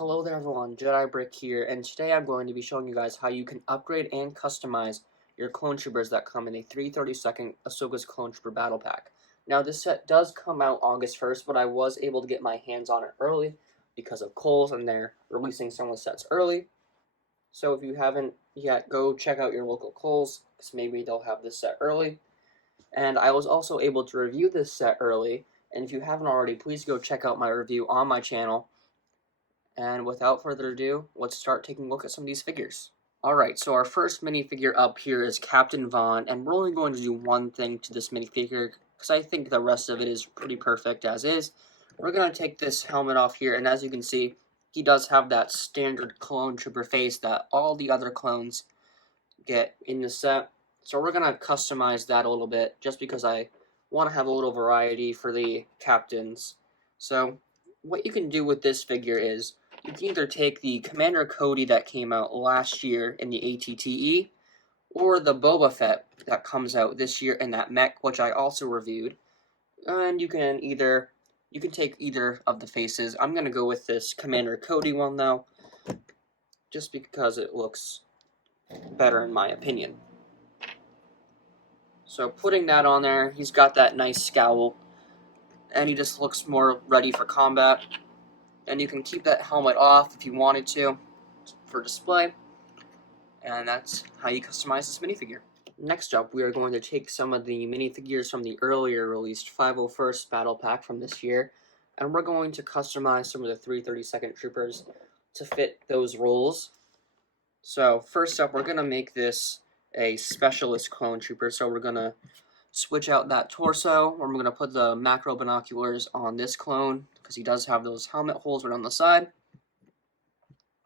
Hello there everyone, Jedi Brick here, and today I'm going to be showing you guys how you can upgrade and customize your clone troopers that come in a 332nd Ahsoka's Clone Trooper Battle Pack. Now this set does come out August 1st, but I was able to get my hands on it early because of Kohl's, and they're releasing some of the sets early. So if you haven't yet, go check out your local Kohl's, because maybe they'll have this set early. And I was also able to review this set early, and if you haven't already, please go check out my review on my channel. And without further ado, let's start taking a look at some of these figures. Alright, so our first minifigure up here is Captain Vaughn, and we're only going to do one thing to this minifigure, because I think the rest of it is pretty perfect as is. We're going to take this helmet off here, and as you can see, he does have that standard clone trooper face that all the other clones get in the set. So we're going to customize that a little bit, just because I want to have a little variety for the captains. So what you can do with this figure is, you can either take the Commander Cody that came out last year in the ATTE, or the Boba Fett that comes out this year in that mech, which I also reviewed. And you can take either of the faces. I'm going to go with this Commander Cody one though, just because it looks better in my opinion. So putting that on there, he's got that nice scowl, and he just looks more ready for combat. And you can keep that helmet off if you wanted to, for display. And that's how you customize this minifigure. Next up, we are going to take some of the minifigures from the earlier released 501st Battle Pack from this year, and we're going to customize some of the 332nd Troopers to fit those roles. So first up, we're going to make this a Specialist Clone Trooper, so we're going to switch out that torso, and we're going to put the macro binoculars on this clone, because he does have those helmet holes right on the side.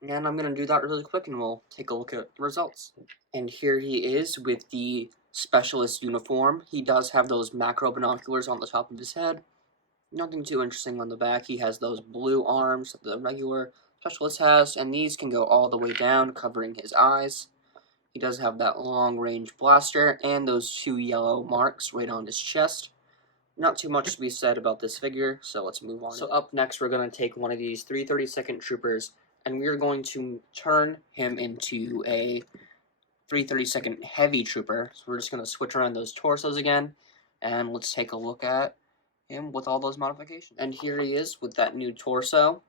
And I'm going to do that really quick, and we'll take a look at the results. And here he is with the Specialist uniform. He does have those macro binoculars on the top of his head. Nothing too interesting on the back. He has those blue arms that the regular Specialist has, and these can go all the way down, covering his eyes. He does have that long-range blaster, and those two yellow marks right on his chest. Not too much to be said about this figure, so let's move on. So up next, we're going to take one of these 332nd Troopers, and we are going to turn him into a 332nd Heavy Trooper. So we're just going to switch around those torsos again, and let's take a look at him with all those modifications. And here he is with that new torso.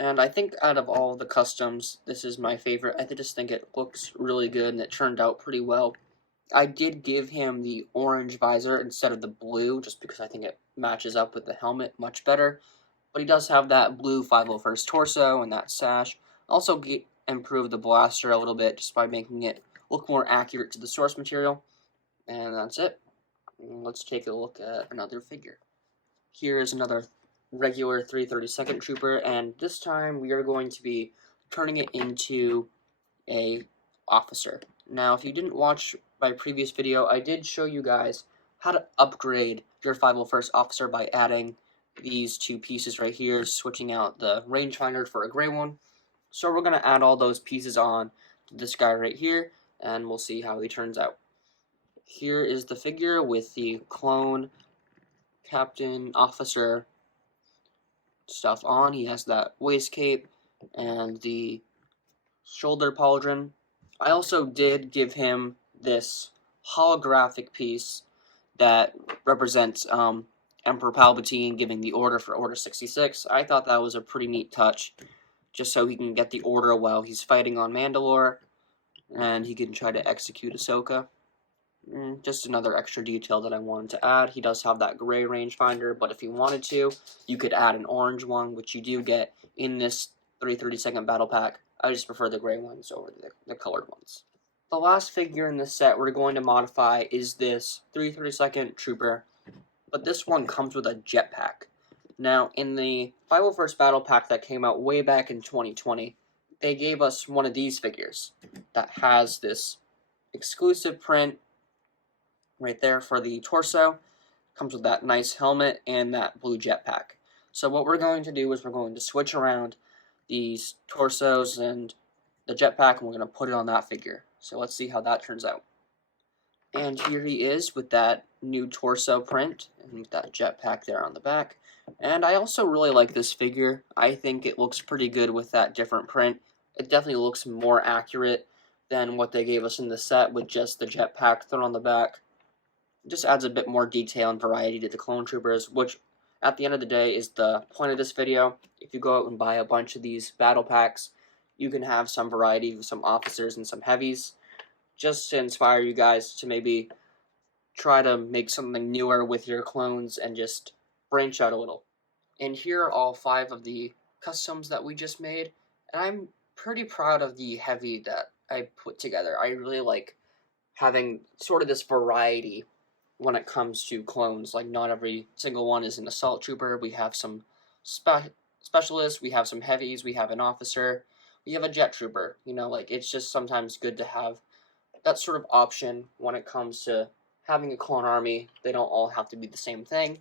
And I think out of all the customs, this is my favorite. I just think it looks really good, and it turned out pretty well. I did give him the orange visor instead of the blue, just because I think it matches up with the helmet much better. But he does have that blue 501st torso and that sash. Also improve the blaster a little bit just by making it look more accurate to the source material. And that's it. Let's take a look at another figure. Here is another regular 332nd Trooper, and this time we are going to be turning it into a officer. Now, if you didn't watch my previous video, I did show you guys how to upgrade your 501st officer by adding these two pieces right here, switching out the rangefinder for a gray one. So we're going to add all those pieces on to this guy right here, and we'll see how he turns out. Here is the figure with the clone captain officer stuff on. He has that waist cape and the shoulder pauldron. I also did give him this holographic piece that represents Emperor Palpatine giving the order for Order 66. I thought that was a pretty neat touch, just so he can get the order while he's fighting on Mandalore, and he can try to execute Ahsoka. Just another extra detail that I wanted to add. He does have that gray rangefinder, but if you wanted to, you could add an orange one, which you do get in this 332nd Battle Pack. I just prefer the gray ones over the colored ones. The last figure in this set we're going to modify is this 332nd Trooper, but this one comes with a jetpack. Now, in the 501st Battle Pack that came out way back in 2020, they gave us one of these figures that has this exclusive print right there for the torso. Comes with that nice helmet and that blue jetpack. So what we're going to do is we're going to switch around these torsos and the jetpack, and we're going to put it on that figure. So let's see how that turns out. And here he is with that new torso print and with that jetpack there on the back. And I also really like this figure. I think it looks pretty good with that different print. It definitely looks more accurate than what they gave us in the set with just the jetpack thrown on the back. It just adds a bit more detail and variety to the clone troopers, which at the end of the day is the point of this video. If you go out and buy a bunch of these battle packs, you can have some variety with some officers and some heavies, just to inspire you guys to maybe try to make something newer with your clones and just branch out a little. And here are all 5 of the customs that we just made, and I'm pretty proud of the heavy that I put together. I really like having sort of this variety when it comes to clones. Like, not every single one is an assault trooper. We have some specialists, we have some heavies, we have an officer, we have a jet trooper. You know, like, it's just sometimes good to have that sort of option when it comes to having a clone army. They don't all have to be the same thing.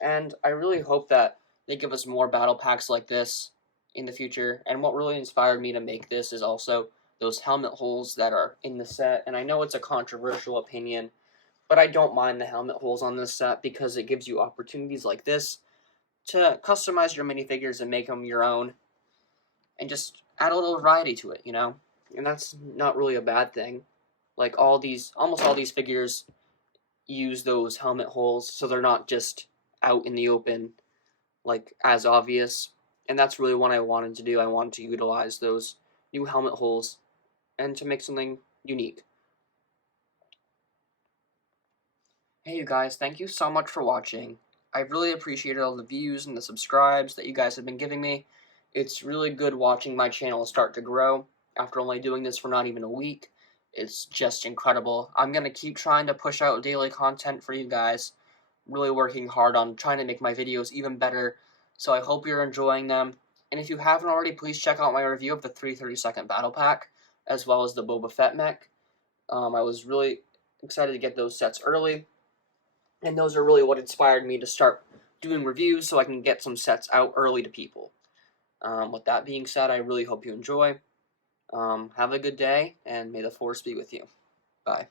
And I really hope that they give us more battle packs like this in the future. And what really inspired me to make this is also those helmet holes that are in the set. And I know it's a controversial opinion, but I don't mind the helmet holes on this set because it gives you opportunities like this to customize your minifigures and make them your own and just add a little variety to it, you know? And that's not really a bad thing. Like, almost all these figures use those helmet holes so they're not just out in the open, like, as obvious. And that's really what I wanted to do. I wanted to utilize those new helmet holes and to make something unique. Hey you guys, thank you so much for watching. I really appreciated all the views and the subscribes that you guys have been giving me. It's really good watching my channel start to grow after only doing this for not even a week. It's just incredible. I'm going to keep trying to push out daily content for you guys. Really working hard on trying to make my videos even better, so I hope you're enjoying them. And if you haven't already, please check out my review of the 332nd Battle Pack, as well as the Boba Fett mech. I was really excited to get those sets early, and those are really what inspired me to start doing reviews so I can get some sets out early to people. With that being said, I really hope you enjoy. Have a good day, and may the Force be with you. Bye.